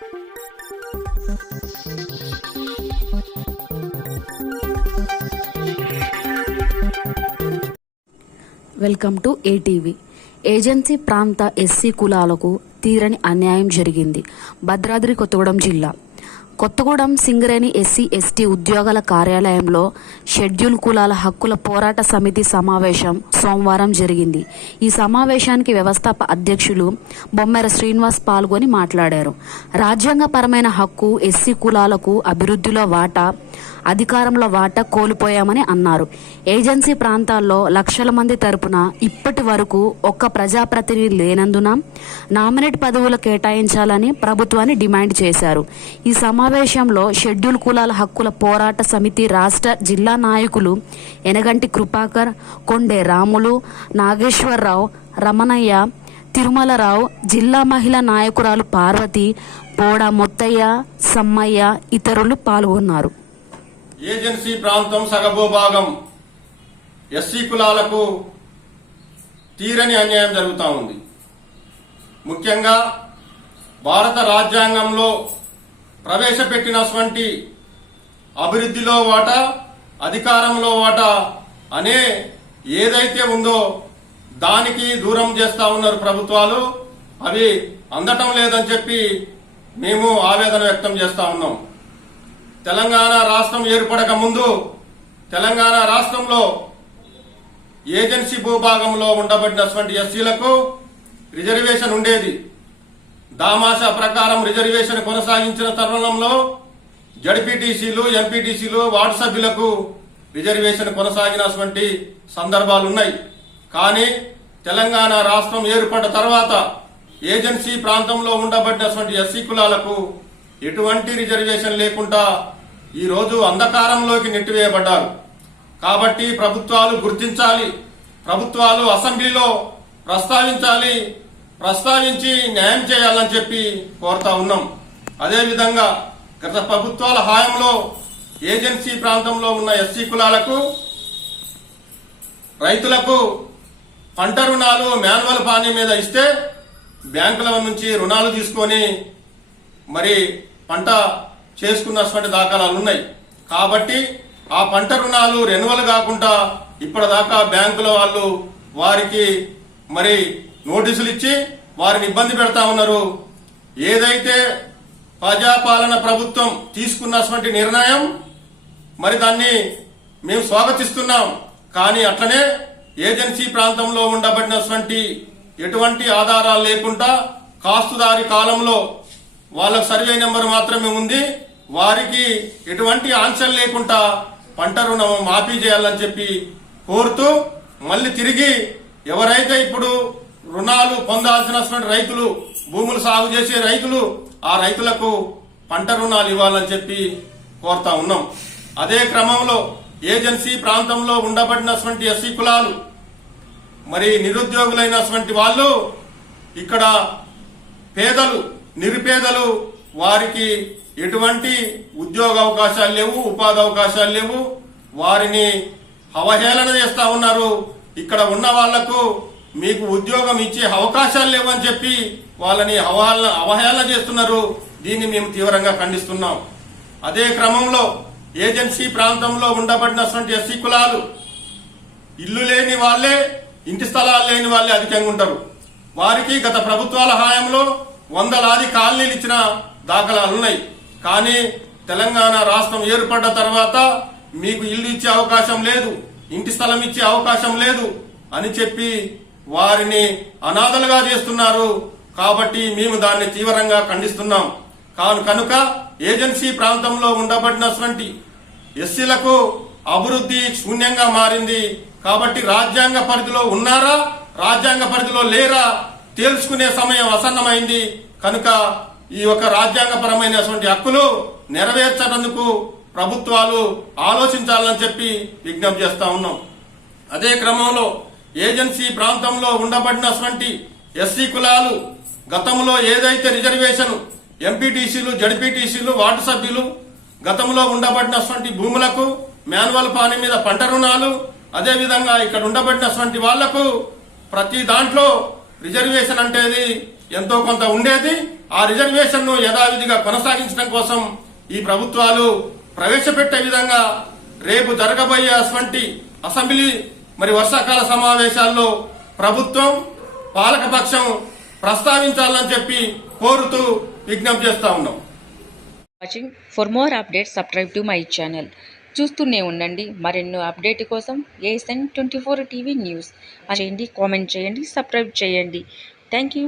Welcome to ATV. Agency ప్రాంత SC కులాలకు తీరని అన్యాయం జరిగింది. భద్రాద్రి కొత్తగూడెం జిల్లా కొత్తగూడెం సింగరేణి ఎస్సీ ఎస్టీ ఉద్యోగాల కార్యాలయంలో షెడ్యూల్ కులాల హక్కుల పోరాట సమితి సమావేశం సోమవారం జరిగింది. ఈ సమావేశానికి వ్యవస్థాపక అధ్యక్షులు బొమ్మెర శ్రీనివాస్ పాల్గొని మాట్లాడారు. రాజ్యాంగపరమైన హక్కు ఎస్సీ కులాలకు అభివృద్ధిలో వాటా, అధికారంలో వాటా కోల్పోయామని అన్నారు. ఏజెన్సీ ప్రాంతాల్లో లక్షల మంది తరపున ఇప్పటి వరకు ఒక్క ప్రజాప్రతినిధి లేనందున నామినేట్ పదవులు కేటాయించాలని ప్రభుత్వాన్ని డిమాండ్ చేశారు. ఈ సమావేశంలో షెడ్యూల్ కులాల హక్కుల పోరాట సమితి రాష్ట్ర జిల్లా నాయకులు ఎనగంటి కృపాకర్, కొండే రాములు, నాగేశ్వరరావు, రమణయ్య, తిరుమలరావు, జిల్లా మహిళా నాయకురాలు పార్వతి, పోడా మొత్తయ్య, సమ్మయ్య ఇతరులు పాల్గొన్నారు. ఏజెన్సీ ప్రాంతం సగభూభాగం ఎస్సీ కులాలకు తీరని అన్యాయం జరుగుతూ ఉంది. ముఖ్యంగా భారత రాజ్యాంగంలో ప్రవేశపెట్టినటువంటి అభివృద్ధిలో వాటా, అధికారంలో వాటా అనే ఏదైతే ఉందో దానికి దూరం చేస్తా ఉన్నారు ప్రభుత్వాలు. అవి అందటం లేదని చెప్పి మేము ఆవేదన వ్యక్తం చేస్తా ఉన్నాం. తెలంగాణ రాష్ట్రం ఏర్పడక ముందు తెలంగాణ రాష్ట్రంలో ఏజెన్సీ భూభాగంలో ఉండబడినటువంటి ఎస్సీలకు రిజర్వేషన్ ఉండేది. దామాషా ప్రకారం రిజర్వేషన్ కొనసాగించిన తరుణంలో జడ్పీటీసీలు, ఎంపీటీసీలు, వార్డు సభ్యులకు రిజర్వేషన్ కొనసాగినటువంటి సందర్భాలున్నాయి. కానీ తెలంగాణ రాష్ట్రం ఏర్పడ్డ తర్వాత ఏజెన్సీ ప్రాంతంలో ఉండబడినటువంటి ఎస్సీ కులాలకు ఎటువంటి రిజర్వేషన్ లేకుండా ఈరోజు అంధకారంలోకి నెట్టివేయబడ్డారు. కాబట్టి ప్రభుత్వాలు గుర్తించాలి, ప్రభుత్వాలు అసెంబ్లీలో ప్రస్తావించి న్యాయం చేయాలని చెప్పి కోరుతా ఉన్నాం. అదేవిధంగా గత ప్రభుత్వాల హాయంలో ఏజెన్సీ ప్రాంతంలో ఉన్న ఎస్సీ కులాలకు, రైతులకు పంట రుణాలు మాన్యువల్ పానీ మీద ఇస్తే బ్యాంకుల నుంచి రుణాలు తీసుకొని మరి పంట చేసుకున్నటువంటి దాఖలాలు ఉన్నాయి. కాబట్టి ఆ పంట రుణాలు రెన్యువల్ కాకుండా ఇప్పటిదాకా బ్యాంకుల వాళ్ళు వారికి మరి నోటీసులు ఇచ్చి వారిని ఇబ్బంది పెడతా ఉన్నారు. ఏదైతే ప్రజాపాలన ప్రభుత్వం తీసుకున్నటువంటి నిర్ణయం మరి దాన్ని మేము స్వాగతిస్తున్నాం. కానీ అట్లనే ఏజెన్సీ ప్రాంతంలో ఉండబడినటువంటి ఎటువంటి ఆధారాలు లేకుండా కాస్తుదారి కాలంలో వాళ్ళ సర్వే నెంబర్ మాత్రమే ఉంది, వారికి ఎటువంటి ఆంక్షలు లేకుండా పంట రుణం మాఫీ చేయాలని చెప్పి కోరుతూ మళ్ళీ తిరిగి ఎవరైతే ఇప్పుడు రుణాలు పొందాల్సినటువంటి రైతులు, భూములు సాగు చేసే రైతులు, ఆ రైతులకు పంట రుణాలు ఇవ్వాలని చెప్పి కోరుతా ఉన్నాం. అదే క్రమంలో ఏజెన్సీ ప్రాంతంలో ఉండబడినటువంటి ఎస్సీ కులాలు మరి నిరుద్యోగులైనటువంటి వాళ్ళు, ఇక్కడ పేదలు, నిరుపేదలు, వారికి ఎటువంటి ఉద్యోగ అవకాశాలు లేవు, ఉపాధి అవకాశాలు లేవు. వారిని అవహేళన చేస్తా ఉన్నారు. ఇక్కడ ఉన్న వాళ్లకు మీకు ఉద్యోగం ఇచ్చే అవకాశాలు లేవని చెప్పి వాళ్ళని అవహేళన చేస్తున్నారు. దీన్ని మేము తీవ్రంగా ఖండిస్తున్నాం. అదే క్రమంలో ఏజెన్సీ ప్రాంతంలో ఉండబడినటువంటి ఎస్సీ కులాలు ఇల్లు లేని వాళ్లే, ఇంటి స్థలాలు లేని వాళ్లే అధికంగా ఉంటారు. వారికి గత ప్రభుత్వాల హాయంలో వందలాది కాలనీలు ఇచ్చిన దాఖలాలున్నాయి. కానీ తెలంగాణ రాష్ట్రం ఏర్పడ్డ తర్వాత మీకు ఇల్లు ఇచ్చే అవకాశం లేదు, ఇంటి స్థలం ఇచ్చే అవకాశం లేదు అని చెప్పి వారిని అనాథలుగా చేస్తున్నారు. కాబట్టి మేము దాన్ని తీవ్రంగా ఖండిస్తున్నాం. కనుక ఏజెన్సీ ప్రాంతంలో ఉండబడినటువంటి ఎస్సీలకు అభివృద్ధి శూన్యంగా మారింది. కాబట్టి రాజ్యాంగ పరిధిలో ఉన్నారా, రాజ్యాంగ పరిధిలో లేరా తేల్చుకునే సమయం ఆసన్నమైంది. కనుక ఈ యొక్క రాజ్యాంగపరమైనటువంటి హక్కులు నెరవేర్చడానికి ప్రభుత్వాలు ఆలోచించాలని చెప్పి విజ్ఞప్తి చేస్తా ఉన్నాం. అదే క్రమంలో ఏజెన్సీ ప్రాంతంలో ఉండబడినటువంటి ఎస్సీ కులాలు గతంలో ఏదైతే రిజర్వేషన్ ఎంపీటీసీలు, జడ్పీటీసీలు, వార్డు సభ్యులు గతంలో ఉండబడినటువంటి భూములకు మాన్యువల్ పానీ మీద పంట రుణాలు, అదేవిధంగా ఇక్కడ ఉండబడినటువంటి వాళ్లకు ప్రతి దాంట్లో రిజర్వేషన్ అంటేది ఎంతో కొంత ఉండేది. ఆ రిజర్వేషన్ను యథావిధిగా కొనసాగించడం కోసం ఈ ప్రభుత్వాలు ప్రవేశపెట్టే విధంగా రేపు జరగబోయే అటువంటి అసెంబ్లీ మరి వర్షాకాల సమావేశాల్లో ప్రభుత్వం పాలకపక్షం ప్రస్తావించాలని చెప్పి కోరుతూ విజ్ఞప్తి చేస్తా ఉన్నాం. Watching for more updates subscribe to my channel. చూస్తూనే ఉండండి మరెన్నో అప్డేట్ కోసం ASN 24 టీవీ న్యూస్ చేయండి, కామెంట్ చేయండి, సబ్స్క్రైబ్ చేయండి. Thank you.